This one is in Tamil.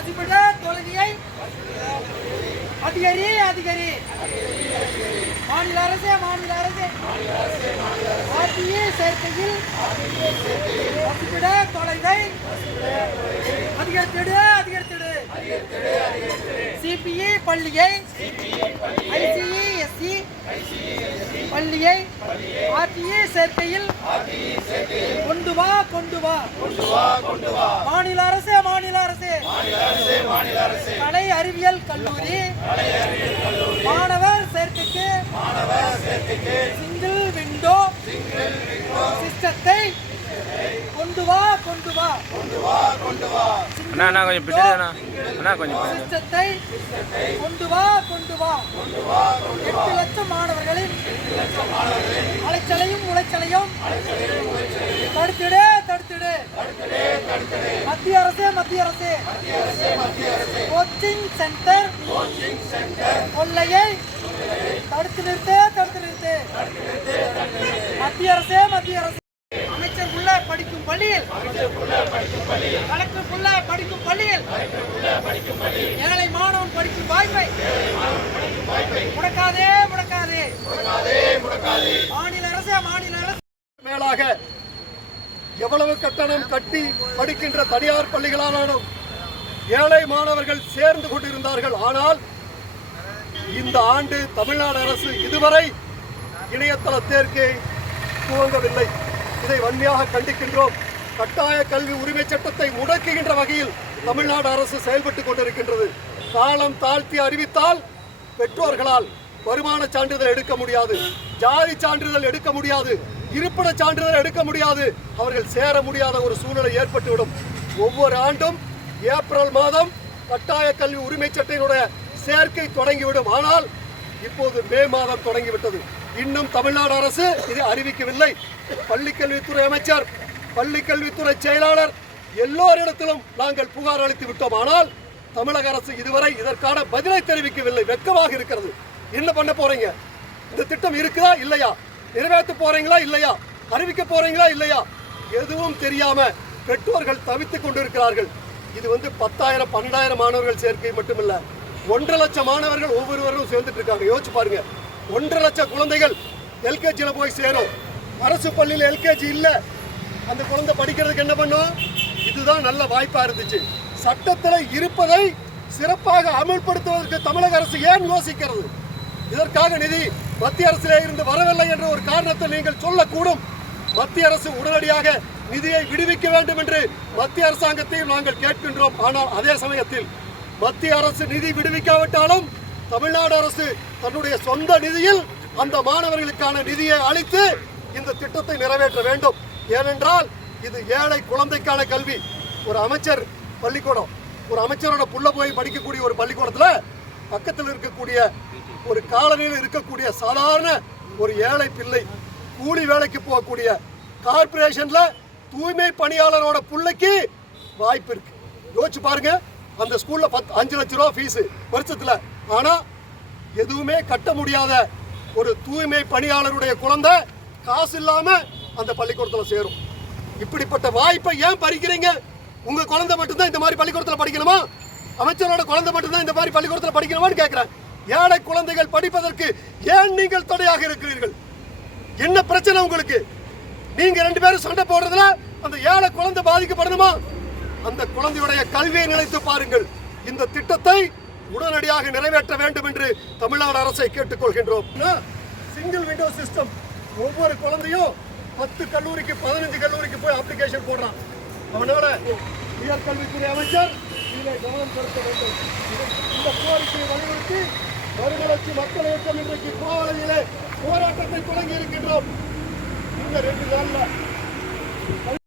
வசிப்பிட தொழுகையை அதிகரி அதிகரி. மாநில அரசே மாநில அரசே. ஆட்சிய சேர்க்கையில் வசிப்பிட தொலைவை அதிகரித்திடு அதிகரித்திடு. சிபிஇ பள்ளியை ஐசிஏ பள்ளியை ஆர்டிஏ சேர்க்கையில் கொண்டு வா கொண்டு வா. மாநில அரசே மாநில அரசே. கலை அறிவியல் கல்லூரி மாணவர் சேர்க்கைக்கு சிங்கிள் விண்டோ சிஸ்டத்தை அண்ணா அண்ணா கொஞ்சம் பின்னாடி அண்ணா அண்ணா கொஞ்சம் பின்னாடி. சிஸ்டத்தை கொண்டு வா கொண்டு வா. எட்டு லட்சம் மாணவர்களின் அலைச்சலையும் உளைச்சலையும் தடுத்திடு தடுத்திடு. மத்திய அரசு மத்திய அரசு. கோச்சிங் சென்டர் கொள்ளையை தடுத்து நிறுத்து தடுத்து நிறுத்து. மத்திய அரசு மத்திய அரசு. பள்ளியில். கலெக்டர் புள்ள படிக்கும் பள்ளியில். ஏழை மாணவன் படிக்கும் வாய்ப்பை. முடக்காதே முடக்காதே. மாநில அரசு மாநில அரசு. மேலாக எவ்வளவு கட்டணம் கட்டி படிக்கின்ற தனியார் பள்ளிகளானாலும் ஏழை மாணவர்கள் சேர்ந்து கொண்டிருந்தார்கள். ஆனால் இந்த ஆண்டு தமிழ்நாடு அரசு இதுவரை இணையதள சேர்க்கை துவங்கவில்லை. இதை வன்மையாக கண்டிக்கின்றோம். கட்டாய கல்வி உரிமை சட்டத்தை முடக்குகின்ற வகையில் தமிழ்நாடு அரசு செயல்பட்டுக் கொண்டிருக்கின்றது. காலம் தாழ்த்தி அறிவித்தால் பெற்றோர்களால் வருமான சான்றிதழ் எடுக்க முடியாது. ஜாதி சான்றிதழ் எடுக்க முடியாது. இருப்பிட சான்றிதழ் எடுக்க முடியாது. அவர்கள் சேர முடியாத ஒரு சூழ்நிலை ஏற்பட்டுவிடும். ஒவ்வொரு ஆண்டும் ஏப்ரல் மாதம் கட்டாய கல்வி உரிமை சட்டையினுடைய சேர்க்கை தொடங்கிவிடும். ஆனால் இப்போது மே மாதம் தொடங்கிவிட்டது. இன்னும் தமிழ்நாடு அரசு இதை அறிவிக்கவில்லை. பள்ளிக்கல்வித்துறை அமைச்சர் பள்ளிக்கல்வித்துறை செயலாளர் எல்லோரிடத்திலும் நாங்கள் புகார் அளித்து விட்டோம். ஆனால் தமிழக அரசு இதுவரை இதற்கான பதிலை தெரிவிக்கவில்லை. வெக்கமாக இருக்கிறது. என்ன பண்ண போறீங்க? இந்த திட்டம் இருக்குதா? இல்லையா? நிறைவேற்ற போறீங்களா? இல்லையா? அறிவிக்க போறீங்களா? இல்லையா? எதுவும் தெரியாம பெற்றோர்கள் தவித்துக் கொண்டிருக்கிறார்கள். இது வந்து பத்தாயிரம் பன்னெண்டாயிரம் மாணவர்கள் சேர்க்கை மட்டுமில்ல. ஒன்றரை லட்சம் மாணவர்கள் ஒவ்வொருவரும் சேர்ந்துட்டு இருக்காங்க. யோசிச்சு பாருங்க. ஒன்றரை லட்சம் குழந்தைகள் எல்கேஜியில் போய் சேரும். அரசு பள்ளியில் எல்கேஜி இல்லை. அந்த குழந்தை படிக்கிறதுக்கு என்ன பண்ணும்? இதுதான் நல்ல வாய்ப்பாக இருந்துச்சு. சட்டத்தில் இருப்பதை சிறப்பாக அமல்படுத்துவதற்கு தமிழக அரசு ஏன் யோசிக்கிறது? இதற்காக நிதி மத்திய அரசிலே இருந்து வரவில்லை என்ற ஒரு காரணத்தை நீங்கள் சொல்லக்கூடும். மத்திய அரசு உடனடியாக நிதியை விடுவிக்க வேண்டும் என்று மத்திய அரசாங்கத்தையும் நாங்கள் கேட்கின்றோம். ஆனால் அதே சமயத்தில் மத்திய அரசு நிதி விடுவிக்காவிட்டாலும் தமிழ்நாடு அரசு தன்னுடைய சொந்த நிதியில் அந்த மாணவர்களுக்கான நிதியை அளித்து இந்த திட்டத்தை நிறைவேற்ற வேண்டும். ஏனென்றால் இது ஏழை குழந்தைக்கான கல்வி. ஒரு அமைச்சர் பள்ளிக்கூடம் ஒரு அமைச்சரோட புள்ள போய் படிக்கக்கூடிய ஒரு பள்ளிக்கூடத்தில் பக்கத்தில் இருக்கக்கூடிய ஒரு காலனியில் இருக்கக்கூடிய சாதாரண ஒரு ஏழை பிள்ளை கூலி வேலைக்கு போகக்கூடிய கார்பரேஷனில் தூய்மை பணியாளரோட பிள்ளைக்கு வாய்ப்பு இருக்கு. யோசிச்சு பாருங்கள் அந்த ஸ்கூலில் பத்து அஞ்சு லட்ச ரூபா ஃபீஸு வருஷத்தில். ஆனால் எதுவுமே கட்ட முடியாத ஒரு தூய்மை பணியாளருடைய குழந்தை காசு இல்லாமல் அந்த பள்ளிக்கூடத்தில் சேரும். இப்படிப்பட்ட வாய்ப்பை ஏன் பறிக்கிறீங்க? உங்கள் குழந்தை மட்டும்தான் இந்த மாதிரி பள்ளிக்கூடத்தில் படிக்கணுமா? அமைச்சரோட குழந்தை மட்டும்தான் இந்த மாதிரி பள்ளிக்கூடத்தில் படிக்கணுமான்னு கேட்குறேன் ஏழை குழந்தைகள் படிப்பதற்கு ஏன் நீங்கள் தடையாக இருக்கிறீர்கள்? என்ன பிரச்சனை உங்களுக்கு? நீங்கள் ரெண்டு பேரும் சண்டை போடுறதுல அந்த ஏழை குழந்தை பாதிக்கப்படணுமா அந்த குழந்தையுடைய கல்வியை நினைத்து பாருங்கள். இந்த திட்டத்தை உடனடியாக நிறைவேற்ற வேண்டும் என்று தமிழ்நாடு அரசை கேட்டுக்கொள்கின்றோம். சிங்கிள் விண்டோ சிஸ்டம் ஒவ்வொரு குழந்தையும் பத்து கல்லூரிக்கு பதினஞ்சு கல்லூரிக்கு போய் அப்ளிகேஷன் போடுறான். அவனோட உயர்கல்வித்துறை அமைச்சர் இதில் கவனம் செலுத்த வேண்டும். இந்த கோரிக்கையை வலியுறுத்தி மறுமலர்ச்சி மக்கள் இயக்கம் இன்றைக்கு கோவாலையிலே போராட்டத்தை தொடங்கி இருக்கின்றோம். இந்த ரெண்டு நாளில்